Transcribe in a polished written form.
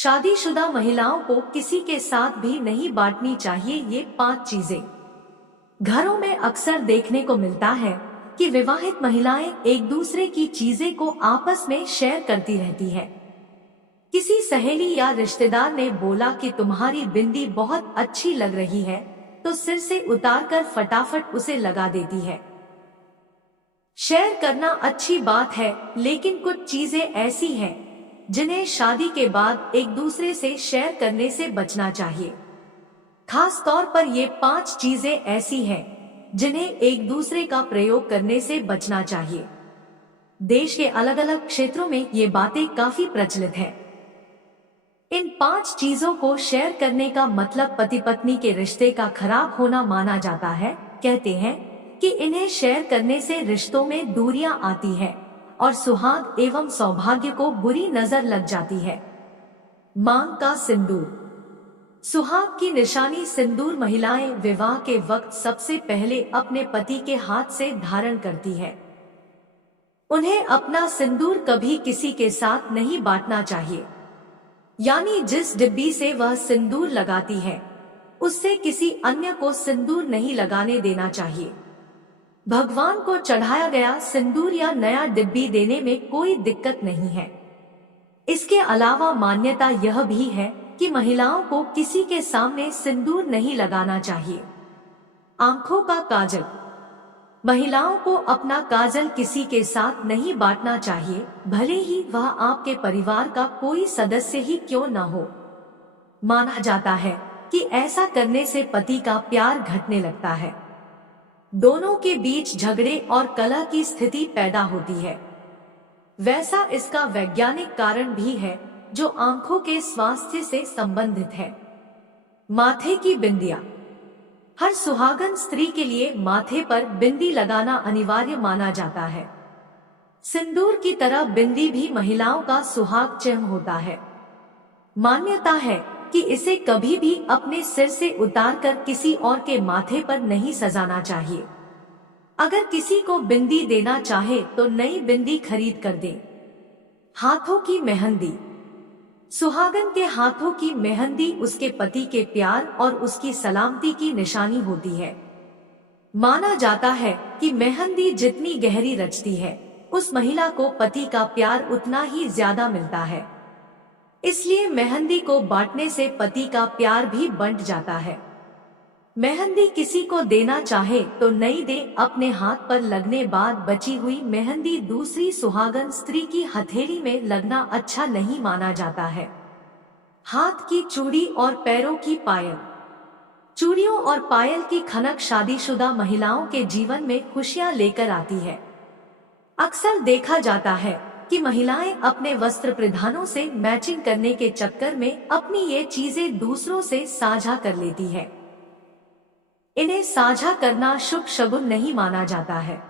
शादीशुदा महिलाओं को किसी के साथ भी नहीं बांटनी चाहिए ये 5 चीजें। घरों में अक्सर देखने को मिलता है कि विवाहित महिलाएं एक दूसरे की चीजें को आपस में शेयर करती रहती है। किसी सहेली या रिश्तेदार ने बोला कि तुम्हारी बिंदी बहुत अच्छी लग रही है, तो सिर से उतारकर फटाफट उसे लगा देती है। शेयर करना अच्छी बात है, लेकिन कुछ चीजें ऐसी हैं जिन्हें शादी के बाद एक दूसरे से शेयर करने से बचना चाहिए। खास तौर पर ये 5 चीजें ऐसी हैं जिन्हें एक दूसरे का प्रयोग करने से बचना चाहिए। देश के अलग अलग क्षेत्रों में ये बातें काफी प्रचलित है। इन 5 चीजों को शेयर करने का मतलब पति पत्नी के रिश्ते का खराब होना माना जाता है। कहते हैं कि इन्हें शेयर करने से रिश्तों में दूरियां आती है और सुहाग एवं सौभाग्य को बुरी नजर लग जाती है। मांग का सिंदूर। सुहाग की निशानी सिंदूर महिलाएं विवाह के वक्त सबसे पहले अपने पति के हाथ से धारण करती है। उन्हें अपना सिंदूर कभी किसी के साथ नहीं बांटना चाहिए, यानी जिस डिब्बी से वह सिंदूर लगाती है उससे किसी अन्य को सिंदूर नहीं लगाने देना चाहिए। भगवान को चढ़ाया गया सिंदूर या नया डिब्बी देने में कोई दिक्कत नहीं है। इसके अलावा मान्यता यह भी है कि महिलाओं को किसी के सामने सिंदूर नहीं लगाना चाहिए। आंखों का काजल। महिलाओं को अपना काजल किसी के साथ नहीं बांटना चाहिए, भले ही वह आपके परिवार का कोई सदस्य ही क्यों न हो। माना जाता है कि ऐसा करने से पति का प्यार घटने लगता है। दोनों के बीच झगड़े और कलह की स्थिति पैदा होती है। वैसा इसका वैज्ञानिक कारण भी है जो आंखों के स्वास्थ्य से संबंधित है। माथे की बिंदियां। हर सुहागन स्त्री के लिए माथे पर बिंदी लगाना अनिवार्य माना जाता है। सिंदूर की तरह बिंदी भी महिलाओं का सुहाग चिन्ह होता है। मान्यता है कि इसे कभी भी अपने सिर से उतारकर किसी और के माथे पर नहीं सजाना चाहिए। अगर किसी को बिंदी देना चाहे तो नई बिंदी खरीद कर दे। हाथों की मेहंदी। सुहागन के हाथों की मेहंदी उसके पति के प्यार और उसकी सलामती की निशानी होती है। माना जाता है कि मेहंदी जितनी गहरी रचती है, उस महिला को पति का प्यार उतना ही ज्यादा मिलता है। इसलिए मेहंदी को बांटने से पति का प्यार भी बंट जाता है। मेहंदी किसी को देना चाहे तो नई दे। अपने हाथ पर लगने बाद बची हुई मेहंदी दूसरी सुहागन स्त्री की हथेली में लगना अच्छा नहीं माना जाता है। हाथ की चूड़ी और पैरों की पायल। चूड़ियों और पायल की खनक शादीशुदा महिलाओं के जीवन में खुशियां लेकर आती है। अक्सर देखा जाता है कि महिलाएं अपने वस्त्र परिधानों से मैचिंग करने के चक्कर में अपनी ये चीजें दूसरों से साझा कर लेती है। इन्हें साझा करना शुभ शगुन नहीं माना जाता है।